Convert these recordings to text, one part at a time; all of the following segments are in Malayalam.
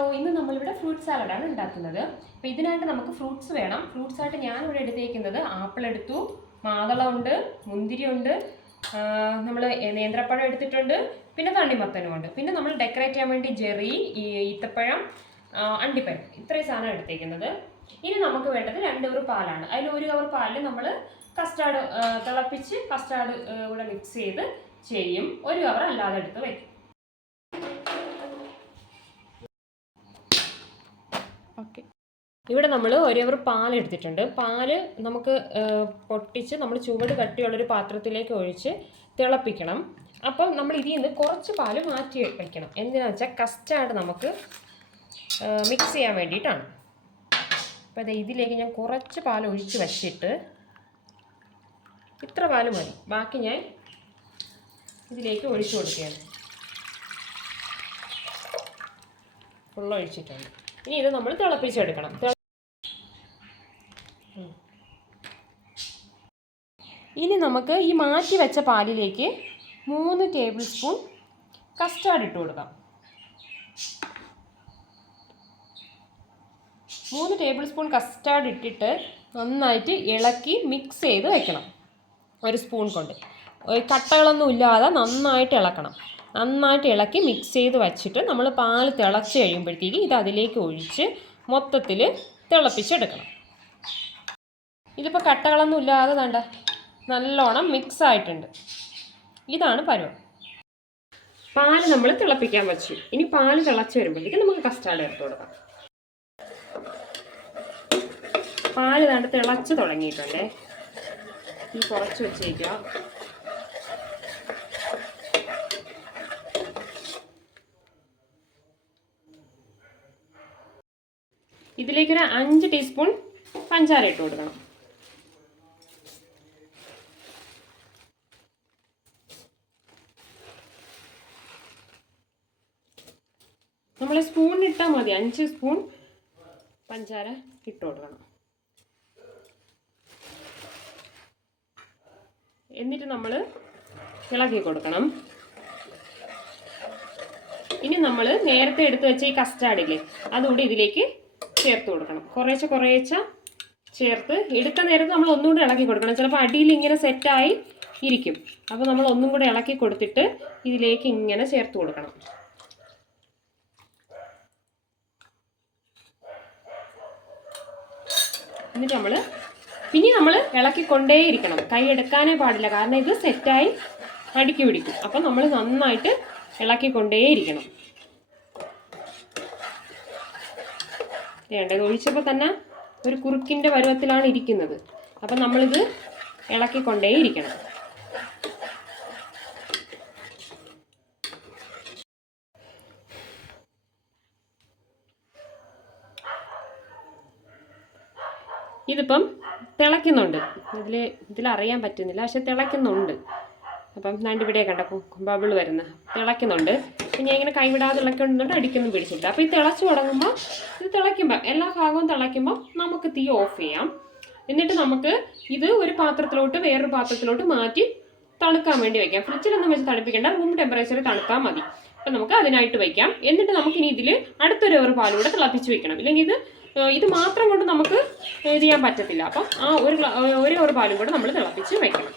ഹലോ, ഇന്ന് നമ്മളിവിടെ ഫ്രൂട്ട് സാലഡാണ് ഉണ്ടാക്കുന്നത്. അപ്പോൾ ഇതിനായിട്ട് നമുക്ക് ഫ്രൂട്ട്സ് വേണം. ഫ്രൂട്ട്സായിട്ട് ഞാനിവിടെ എടുത്തേക്കുന്നത് ആപ്പിൾ എടുത്തു, മാതളമുണ്ട്, മുന്തിരിയുണ്ട്, നമ്മൾ നേന്ത്രപ്പഴം എടുത്തിട്ടുണ്ട്, പിന്നെ തണ്ണിമത്തനുമുണ്ട്. പിന്നെ നമ്മൾ ഡെക്കറേറ്റ് ചെയ്യാൻ വേണ്ടി ജെറി, ഈത്തപ്പഴം, അണ്ടിപ്പഴം, ഇത്രയും സാധനം എടുത്തേക്കുന്നത്. ഇനി നമുക്ക് വേണ്ടത് 2 കവർ പാലാണ്. അതിൽ 1 കവർ പാലിൽ നമ്മൾ കസ്റ്റാർഡ് തിളപ്പിച്ച് കസ്റ്റാർഡ് കൂടെ മിക്സ് ചെയ്ത് ചെയ്യും. 1 കവർ അല്ലാതെ എടുത്ത് വയ്ക്കും. ഓക്കെ, ഇവിടെ നമ്മൾ 1 കവർ പാൽ എടുത്തിട്ടുണ്ട്. പാല് നമുക്ക് പൊട്ടിച്ച് നമ്മൾ ചുവട് കട്ടിയുള്ളൊരു പാത്രത്തിലേക്ക് ഒഴിച്ച് തിളപ്പിക്കണം. അപ്പം നമ്മൾ ഇതിൽ നിന്ന് കുറച്ച് പാല് മാറ്റി വയ്ക്കണം. എന്തിനാണെന്ന് വെച്ചാൽ കസ്റ്റാർഡ് നമുക്ക് മിക്സ് ചെയ്യാൻ വേണ്ടിയിട്ടാണ്. അപ്പോൾ അതെ, ഇതിലേക്ക് ഞാൻ കുറച്ച് പാൽ ഒഴിച്ച് വച്ചിട്ട്, ഇത്ര പാല് മതി, ബാക്കി ഞാൻ ഇതിലേക്ക് ഒഴിച്ചു കൊടുക്കുകയാണ്. ഫുള്ള് ഒഴിച്ചിട്ടുണ്ട്. ഇനി ഇത് നമ്മൾ തിളപ്പിച്ചെടുക്കണം. ഇനി നമുക്ക് ഈ മാറ്റി വെച്ച പാലിലേക്ക് 3 ടേബിൾ സ്പൂൺ കസ്റ്റാർഡ് ഇട്ട് കൊടുക്കാം. 3 ടേബിൾ സ്പൂൺ കസ്റ്റാർഡ് ഇട്ടിട്ട് നന്നായിട്ട് ഇളക്കി മിക്സ് ചെയ്ത് വെക്കണം. 1 സ്പൂൺ കൊണ്ട് കട്ടകളൊന്നും ഇല്ലാതെ നന്നായിട്ട് ഇളക്കണം. നന്നായിട്ട് ഇളക്കി മിക്സ് ചെയ്ത് വച്ചിട്ട് നമ്മൾ പാൽ തിളച്ച് കഴിയുമ്പോഴത്തേക്ക് ഇത് അതിലേക്ക് ഒഴിച്ച് മൊത്തത്തിൽ തിളപ്പിച്ചെടുക്കണം. ഇതിപ്പോൾ കട്ടകളൊന്നും ഇല്ലാതെ വേണ്ട നല്ലോണം മിക്സ് ആയിട്ടുണ്ട്. ഇതാണ് പരുവം. പാല് നമ്മൾ തിളപ്പിക്കാൻ വെച്ചു. ഇനി പാല് തിളച്ച് വരുമ്പോഴത്തേക്ക് നമുക്ക് കസ്റ്റാർഡ് ചേർത്ത് കൊടുക്കാം. പാല് കണ്ട് തിളച്ച് തുടങ്ങിയിട്ടുണ്ടേ. ഈ കുറച്ച് വെച്ചേക്കുക. ഇതിലേക്കൊരു 5 ടീസ്പൂൺ പഞ്ചാര ഇട്ട് കൊടുക്കണം. നമ്മൾ സ്പൂൺ ഇട്ടാൽ മതി. 5 സ്പൂൺ പഞ്ചാര ഇട്ട് കൊടുക്കണം. എന്നിട്ട് നമ്മൾ ഇളക്കി കൊടുക്കണം. ഇനി നമ്മൾ നേരത്തെ എടുത്ത് വെച്ച ഈ കസ്റ്റാർഡില്ലേ, അതുകൂടി ഇതിലേക്ക് ചേർത്ത് കൊടുക്കണം. കുറേശ്ശെ ചേർത്ത് എടുക്കുന്ന നേരത്ത് നമ്മൾ ഒന്നുകൂടെ ഇളക്കി കൊടുക്കണം. ചിലപ്പോൾ അടിയിൽ ഇങ്ങനെ സെറ്റായി ഇരിക്കും. അപ്പോൾ നമ്മൾ ഒന്നും കൂടെ ഇളക്കി കൊടുത്തിട്ട് ഇതിലേക്ക് ഇങ്ങനെ ചേർത്ത് കൊടുക്കണം. എന്നിട്ട് നമ്മൾ ഇളക്കിക്കൊണ്ടേയിരിക്കണം. കൈ എടുക്കാനേ പാടില്ല, കാരണം ഇത് സെറ്റായി അടുക്കി പിടിക്കും. അപ്പം നമ്മൾ നന്നായിട്ട് ഇളക്കിക്കൊണ്ടേയിരിക്കണം. വേണ്ടത് ഒഴിച്ചപ്പോൾ തന്നെ ഒരു കുറുക്കിൻ്റെ പരുവത്തിലാണ് ഇരിക്കുന്നത്. അപ്പം നമ്മളിത് ഇളക്കിക്കൊണ്ടേയിരിക്കണം. ഇതിപ്പം തിളയ്ക്കുന്നുണ്ട്. ഇതിലറിയാൻ പറ്റുന്നില്ല, പക്ഷെ തിളയ്ക്കുന്നുണ്ട്. അപ്പം ഇവിടെ കണ്ട ബബിൾ വരുന്ന തിളയ്ക്കുന്നുണ്ട്. പിന്നെ ഇങ്ങനെ കൈവിടാതെ ഇളക്കുന്നുണ്ട്, അടിക്കൊന്നും പിടിച്ചിട്ട്. അപ്പോൾ ഈ തിളച്ച് തുടങ്ങുമ്പോൾ, ഇത് തിളയ്ക്കുമ്പോൾ എല്ലാ ഭാഗവും തിളയ്ക്കുമ്പോൾ നമുക്ക് തീ ഓഫ് ചെയ്യാം. എന്നിട്ട് നമുക്ക് ഇത് ഒരു പാത്രത്തിലോട്ട് വേറൊരു പാത്രത്തിലോട്ട് മാറ്റി തണുക്കാൻ വേണ്ടി വയ്ക്കാം. ഫ്രിഡ്ജിലൊന്നും വെച്ച് തണുപ്പിക്കേണ്ട, റൂം ടെമ്പറേച്ചറിൽ തണുത്താൽ മതി. അപ്പം നമുക്ക് അതിനായിട്ട് വയ്ക്കാം. എന്നിട്ട് നമുക്കിനി ഇതിൽ അടുത്തൊരു പാലൂടെ തിളപ്പിച്ച് വയ്ക്കണം. ഇല്ലെങ്കിൽ ഇത് മാത്രം കൊണ്ട് നമുക്ക് ഇത് ചെയ്യാൻ പറ്റത്തില്ല. അപ്പം ആ ഒരു പാലും കൂടെ നമ്മൾ തിളപ്പിച്ച് വയ്ക്കണം.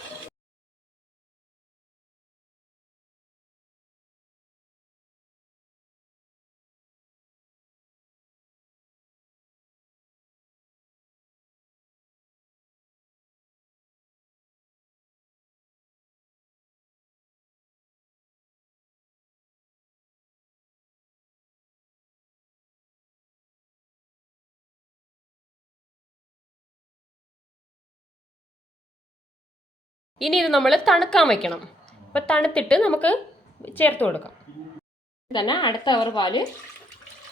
ഇനി ഇത് നമ്മൾ തണുക്കാൻ വയ്ക്കണം. അപ്പം തണുത്തിട്ട് നമുക്ക് ചേർത്ത് കൊടുക്കാം. തന്നെ അടുത്ത കവർ പാല്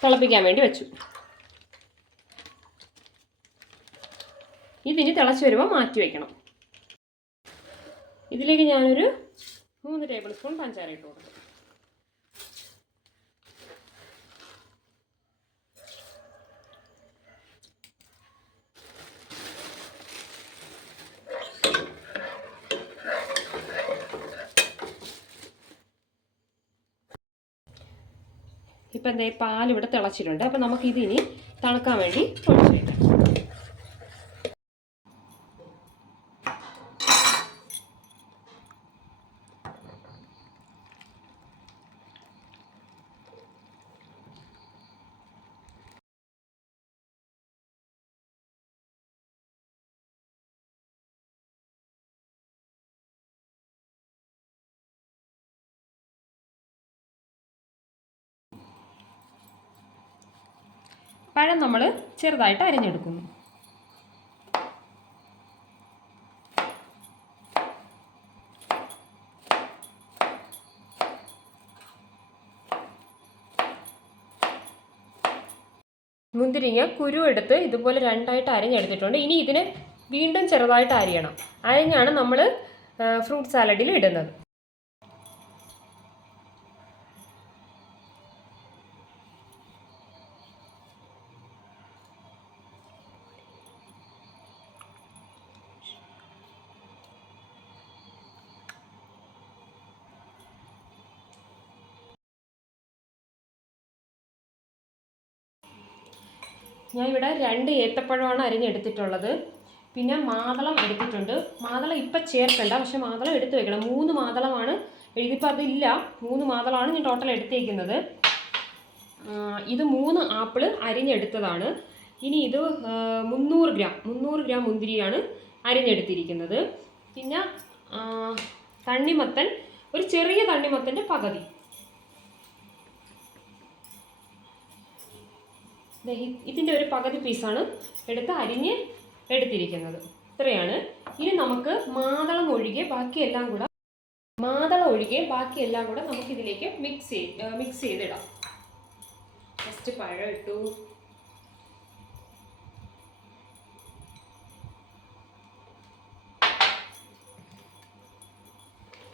തിളപ്പിക്കാൻ വേണ്ടി വെച്ചു. ഇതിനി തിളച്ച് വരുമ്പോൾ മാറ്റി വയ്ക്കണം. ഇതിലേക്ക് ഞാനൊരു 3 ടേബിൾ സ്പൂൺ പഞ്ചാര ഇട്ട് കൊടുക്കും. ഇപ്പം എന്താ പാൽ ഇവിടെ തിളച്ചിട്ടുണ്ട്. അപ്പം നമുക്കിതിനി തണുക്കാൻ വേണ്ടി ഒഴിച്ച് വയ്ക്കാം. പഴം നമ്മൾ ചെറുതായിട്ട് അരിഞ്ഞെടുക്കുന്നു. മുന്തിരിങ്ങ കുരു എടുത്ത് ഇതുപോലെ രണ്ടായിട്ട് അരിഞ്ഞെടുത്തിട്ടുണ്ട്. ഇനി ഇതിനെ വീണ്ടും ചെറുതായിട്ട് അരിയണം. അരിഞ്ഞാണ് നമ്മൾ ഫ്രൂട്ട് സാലഡിൽ ഇടുന്നത്. ഞാൻ ഇവിടെ 2 ഏത്തപ്പഴമാണ് അരിഞ്ഞെടുത്തിട്ടുള്ളത്. പിന്നെ മാതളം എടുത്തിട്ടുണ്ട്. മാതളം ഇപ്പം ചേർക്കണ്ട, പക്ഷെ മാതളം എടുത്ത് വെക്കണം. 3 മാതളമാണ്. ഇതിപ്പോൾ അതില്ല, 3 മാതളമാണ് ഞാൻ ടോട്ടൽ എടുത്തേക്കുന്നത്. ഇത് 3 ആപ്പിൾ അരിഞ്ഞെടുത്തതാണ്. ഇനി ഇത് 300 ഗ്രാം മുന്തിരിയാണ് അരിഞ്ഞെടുത്തിരിക്കുന്നത്. പിന്നെ തണ്ണിമത്തൻ, ഒരു ചെറിയ തണ്ണിമത്തൻ്റെ പകുതി. ഇതിൻ്റെ ഒരു പകുതി പീസാണ് അരിഞ്ഞ് എടുത്തിരിക്കുന്നത്. ഇത്രയാണ്. ഇനി നമുക്ക് മാതളം ഒഴികെ ബാക്കിയെല്ലാം കൂടെ നമുക്കിതിലേക്ക് മിക്സ് ചെയ്തിടാം. ഫസ്റ്റ് പഴം ഇട്ടു,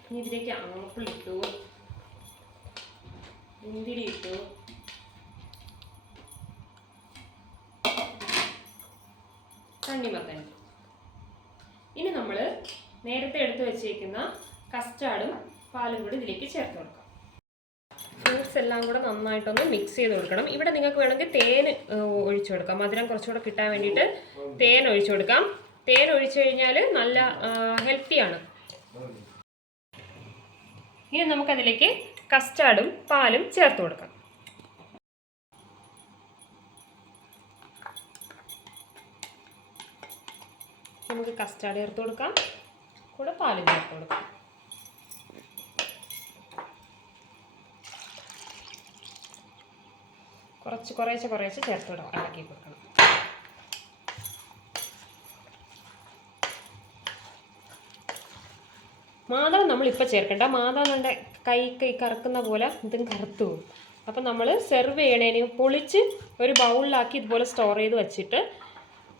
ഇനി ഇതിലേക്ക് ആപ്പിൾ ഇട്ടു, മുന്തിരി ഇട്ടു, തണ്ണിമത്തൻ. ഇനി നമ്മൾ നേരത്തെ എടുത്ത് വെച്ചേക്കുന്ന കസ്റ്റാർഡും പാലും കൂടി ഇതിലേക്ക് ചേർത്ത് കൊടുക്കാം. ഫ്രൂട്ട്സ് എല്ലാം കൂടെ നന്നായിട്ടൊന്ന് മിക്സ് ചെയ്ത് കൊടുക്കണം. ഇവിടെ നിങ്ങൾക്ക് വേണമെങ്കിൽ തേൻ ഒഴിച്ചു കൊടുക്കാം. മധുരം കുറച്ചുകൂടെ കിട്ടാൻ വേണ്ടിയിട്ട് തേൻ ഒഴിച്ചു കൊടുക്കാം. തേൻ ഒഴിച്ചു കഴിഞ്ഞാൽ നല്ല ഹെൽത്തിയാണ്. ഇനി നമുക്കതിലേക്ക് കസ്റ്റാർഡും പാലും ചേർത്ത് കൊടുക്കാം. നമുക്ക് കസ്റ്റാർഡ് ചേർത്ത് കൊടുക്കാം, കൂടെ പാലും ചേർത്ത് കൊടുക്കാം. കുറേശ്ശെ ചേർത്ത് വിടാം, ഇളക്കി കൊടുക്കണം. മാതളം നമ്മളിപ്പോൾ ചേർക്കണ്ട. മാതളം നമ്മുടെ കൈ കറക്കുന്ന പോലെ ഇതും കറുത്തു പോകും. അപ്പം നമ്മൾ സെർവ് ചെയ്യണേന് പൊളിച്ച് ഒരു ബൗളിലാക്കി ഇതുപോലെ സ്റ്റോർ ചെയ്ത് വെച്ചിട്ട്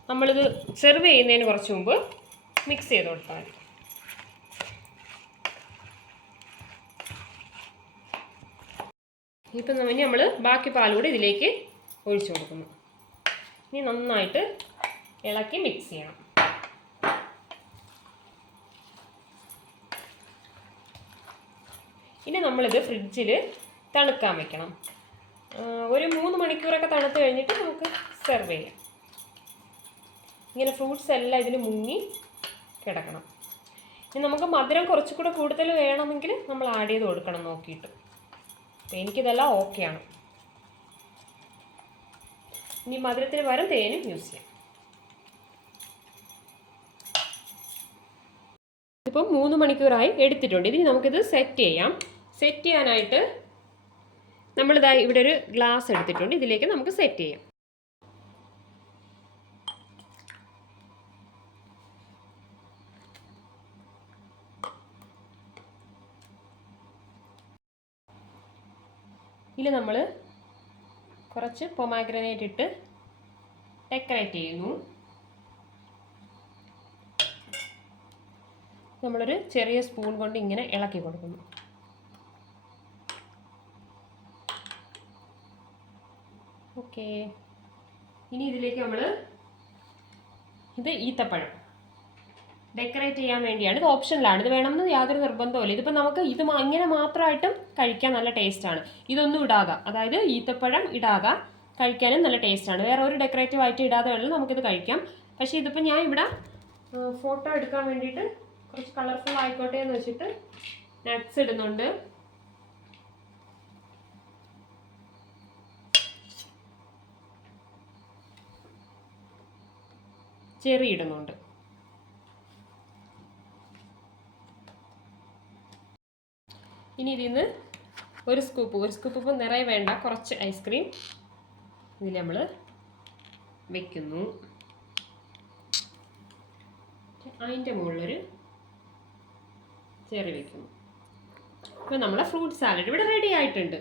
നമ്മളിത് സെർവ് ചെയ്യുന്നതിന് കുറച്ച് മുമ്പ് മിക്സ് ചെയ്ത് കൊടുത്താൽ മതി. ഇപ്പം ഇനി നമ്മൾ ബാക്കി പാലൂടെ ഇതിലേക്ക് ഒഴിച്ചു കൊടുക്കുന്നു. ഇനി നന്നായിട്ട് ഇളക്കി മിക്സ് ചെയ്യണം. ഇനി നമ്മളിത് ഫ്രിഡ്ജിൽ തണുക്കാൻ വെക്കണം. ഒരു 3 മണിക്കൂറൊക്കെ തണുത്ത് കഴിഞ്ഞിട്ട് നമുക്ക് സെർവ് ചെയ്യാം. ഇങ്ങനെ ഫ്രൂട്ട്സ് എല്ലാം ഇതിൽ മുങ്ങി കിടക്കണം. ഇനി നമുക്ക് മധുരം കുറച്ചുകൂടെ കൂടുതൽ വേണമെങ്കിൽ നമ്മൾ ആഡ് ചെയ്ത് കൊടുക്കണം നോക്കിയിട്ട്. അപ്പോൾ എനിക്കിതെല്ലാം ഓക്കെയാണ്. ഇനി മധുരത്തിന് പകരം തേനും യൂസ് ചെയ്യാം. ഇപ്പം 3 മണിക്കൂറായി എടുത്തിട്ടുണ്ട്. ഇനി നമുക്കിത് സെറ്റ് ചെയ്യാം. സെറ്റ് ചെയ്യാനായിട്ട് നമ്മളിതാ ഇവിടെ ഒരു ഗ്ലാസ് എടുത്തിട്ടുണ്ട്. ഇതിലേക്ക് നമുക്ക് സെറ്റ് ചെയ്യാം. ഇതിൽ നമ്മൾ കുറച്ച് പൊമാഗ്രനേറ്റ് ഇട്ട് ഡെക്കറേറ്റ് ചെയ്യുന്നു. നമ്മളൊരു ചെറിയ സ്പൂൺ കൊണ്ട് ഇങ്ങനെ ഇളക്കി കൊടുക്കുന്നു. ഓക്കെ. ഇനി ഇതിലേക്ക് നമ്മൾ ഇത് ഡെക്കറേറ്റ് ചെയ്യാൻ വേണ്ടിയാണ്. ഇത് ഓപ്ഷനിലാണ്, ഇത് വേണമെന്ന് യാതൊരു നിർബന്ധവുമില്ല. ഇതിപ്പോൾ നമുക്ക് ഇത് ഇങ്ങനെ മാത്രമായിട്ടും കഴിക്കാൻ നല്ല ടേസ്റ്റാണ്. ഇതൊന്നും ഇടാതെ, അതായത് ഈത്തപ്പഴം ഇടാതെ കഴിക്കാനും നല്ല ടേസ്റ്റാണ്. വേറെ ഒരു ഡെക്കറേറ്റീവ് ആയിട്ട് ഇടാതെ വേണം നമുക്കിത് കഴിക്കാം. പക്ഷേ ഇതിപ്പോൾ ഞാൻ ഇവിടെ ഫോട്ടോ എടുക്കാൻ വേണ്ടിയിട്ട് കുറച്ച് കളർഫുൾ ആയിക്കോട്ടെ എന്ന് വെച്ചിട്ട് നട്ട്സ് ഇടുന്നുണ്ട്. ചെറി ഇടുന്നുണ്ട്. ഇനി ഇതിൽ നിന്ന് ഒരു സ്കൂപ്പ് ഇപ്പം നിറയെ വേണ്ട, കുറച്ച് ഐസ്ക്രീം ഇതിൽ നമ്മൾ വെക്കുന്നു. അതിൻ്റെ മുകളിലൊരു ചെറി വെക്കുന്നു. അപ്പോൾ നമ്മളെ ഫ്രൂട്ട് സാലഡ് ഇവിടെ റെഡി ആയിട്ടുണ്ട്.